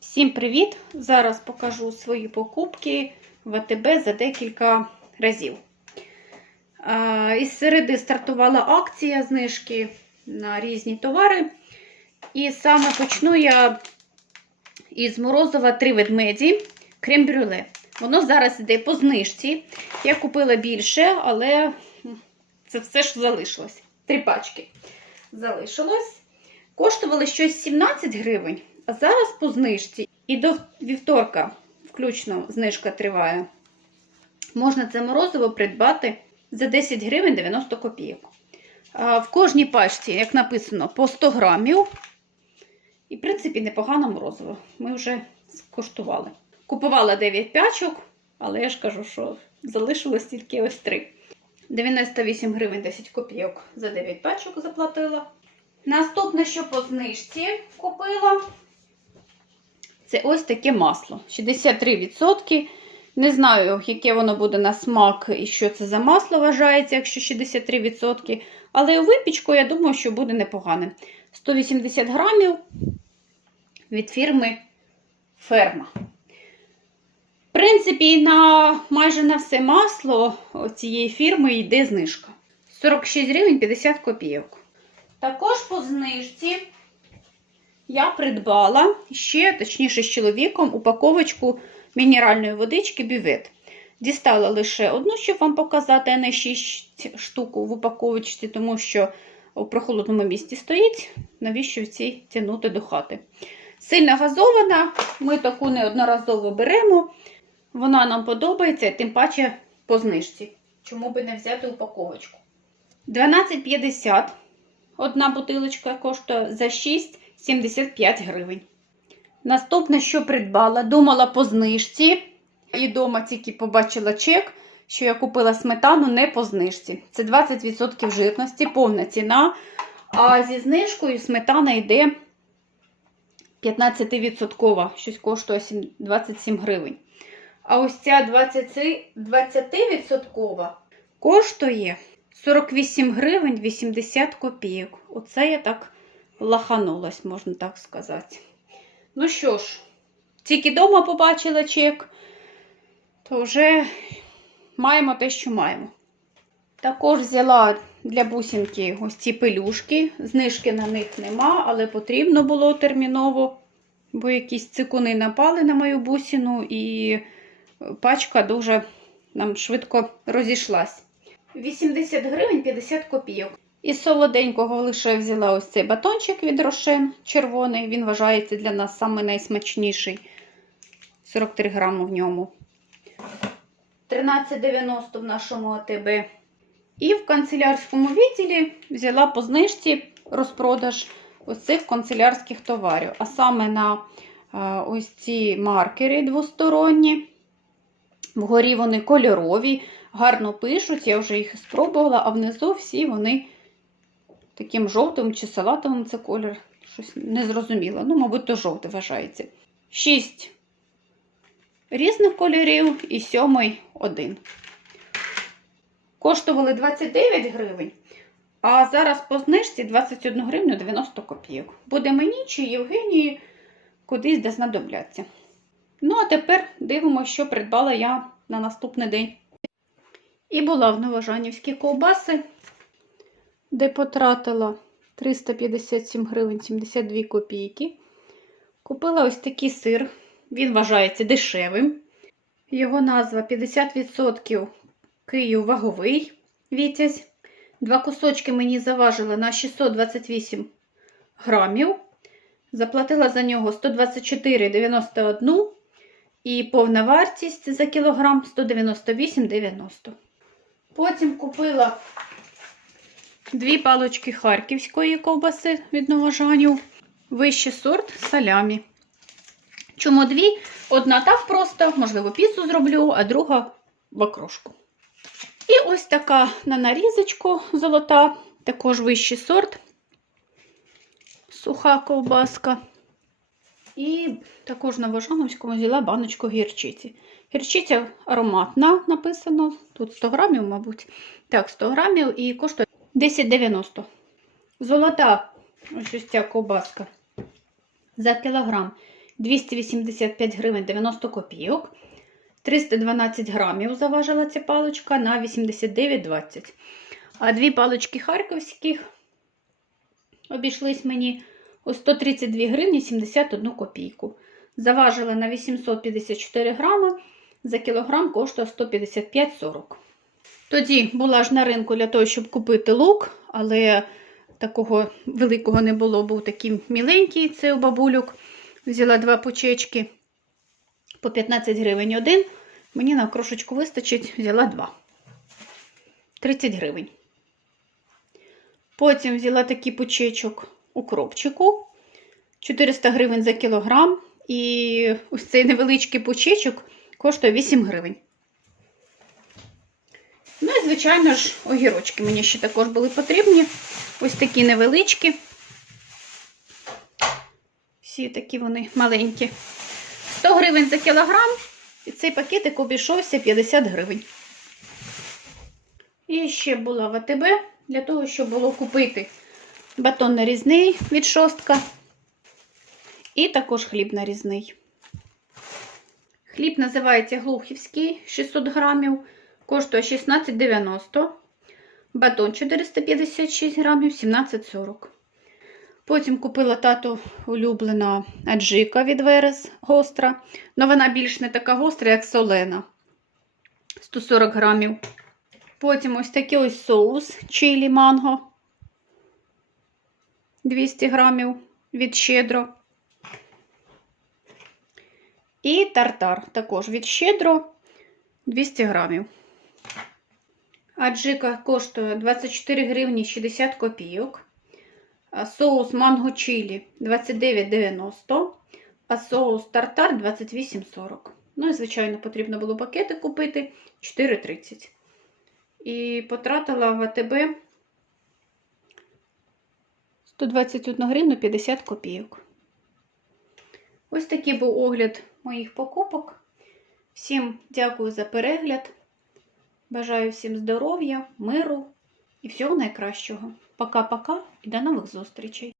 Всім привіт! Зараз покажу свої покупки в АТБ за декілька разів. Із середи стартувала акція знижки на різні товари. І саме почну я із морозова три ведмеді крем-брюле. Воно зараз йде по знижці. Я купила більше, але це все ж залишилось. Три пачки залишилось. Коштували щось 17 гривень, зараз по знижці. І до вівторка, включно знижка триває. Можна це морозиво придбати за 10 гривень 90 копійок. В кожній пачці, як написано, по 100 грамів. І, в принципі, непогано морозиво. Ми вже скуштували. Купувала 9 пачок, але я ж кажу, що залишилось тільки ось 3. 98 гривень 10 копійок за 9 пачок заплатила. Наступне, що по знижці купила, це ось таке масло. 63%. Не знаю, яке воно буде на смак і що це за масло вважається, якщо 63%. Але у випічку, я думаю, що буде непогане. 180 грамів від фірми Ферма. В принципі, на майже на все масло цієї фірми йде знижка. 46 гривень 50 копійок. Також по знижці я придбала ще, точніше, з чоловіком упаковочку мінеральної водички бювет. Дістала лише одну, щоб вам показати, а не 6 штук в упаковочці, тому що у прохолодному місці стоїть. Навіщо в цій тягнути до хати? Сильно газована, ми таку неодноразово беремо. Вона нам подобається, тим паче по знижці. Чому би не взяти упаковочку? 12,50. Одна бутилочка коштує за 6,75 гривень. Наступне, що придбала, думала по знижці. І вдома тільки побачила чек, що я купила сметану не по знижці. Це 20% жирності, повна ціна. А зі знижкою сметана йде 15%, щось коштує 27 гривень. А ось ця 20% коштує 48 гривень 80 копійок. Оце я так лаханулась, можна так сказати. Ну що ж, тільки вдома побачила чек, то вже маємо те, що маємо. Також взяла для бусинки ось ці пелюшки. Знижки на них нема, але потрібно було терміново, бо якісь цикуни напали на мою бусину, і пачка дуже нам швидко розійшлась. 80 гривень 50 копійок. Із солоденького лише взяла ось цей батончик від Рошен червоний. Він вважається для нас саме найсмачніший. 43 грами в ньому. 13,90 в нашому АТБ. І в канцелярському відділі взяла по знижці розпродаж ось цих канцелярських товарів. А саме на ось ці маркери двосторонні. Вгорі вони кольорові, гарно пишуть, я вже їх спробувала, а внизу всі вони таким жовтим чи салатовим це колір. Щось не зрозуміло. Ну, мабуть, то жовте вважається. Шість різних кольорів і сьомий один. Коштували 29 гривень, а зараз по знижці 21 гривню 90 копійок. Буде мені чи Євгенії кудись де знадобляться. Ну, а тепер дивимося, що придбала я на наступний день. І була в Новожанівській ковбаси, де потратила 357 гривень 72 копійки. Купила ось такий сир. Він вважається дешевим. Його назва 50% Київ ваговий вітязь. Два кусочки мені заважили на 628 грамів. Заплатила за нього 124,91 і повна вартість за кілограм 198,90. Потім купила дві палочки харківської ковбаси від новожанів. Вищий сорт салямі. Чому дві? Одна так просто, можливо, піцу зроблю, а друга в окрошку. І ось така на нарізочку золота, також вищий сорт, суха ковбаска. І також на Вожановському взяла баночку гірчиці. Гірчиця ароматна, написано. Тут 100 грамів, мабуть. Так, 100 грамів і коштує 10,90. Золота, ось ця ковбаска за кілограм 285 гривень 90 копійок. 312 грамів заважила ця паличка на 89,20. А дві палички харківських обійшлись мені у 132 гривні 71 копійку. Заважила на 854 грами, за кілограм коштує 155,40. Тоді була ж на ринку для того, щоб купити лук, але такого великого не було, був такий міленький, це у бабульок. Взяла два пучечки по 15 гривень один. Мені на крошечку вистачить, взяла два. 30 гривень. Потім взяла такий пучечок укропчику. 400 гривень за кілограм. І ось цей невеличкий пучечок коштує 8 гривень. Ну і, звичайно ж, огірочки мені ще також були потрібні. Ось такі невеличкі. Всі такі вони маленькі. 100 гривень за кілограм. І цей пакетик обійшовся 50 гривень. І ще була в АТБ для того, щоб було купити батон нарізний від шостка. І також хліб нарізний. Хліб називається Глухівський 600 грамів, коштує 16,90. Батон 456 грамів, 17,40. Потім купила тату улюблена аджика від Верес гостра. але вона більш не така гостра, як солена. 140 грамів. Потім ось такий ось соус чилі манго. 200 грамів від щедро. І тартар також від щедро 200 грамів. Аджика коштує 24 гривні 60 копійок. Соус манго чилі 29,90, а соус тартар 28,40. Ну і, звичайно, потрібно було пакети купити 4,30. І потратила в АТБ 121 гривну 50 копійок. Ось такий був огляд моїх покупок. Всім дякую за перегляд. Бажаю всім здоров'я, миру і всього найкращого. Пока-пока і до нових зустрічей!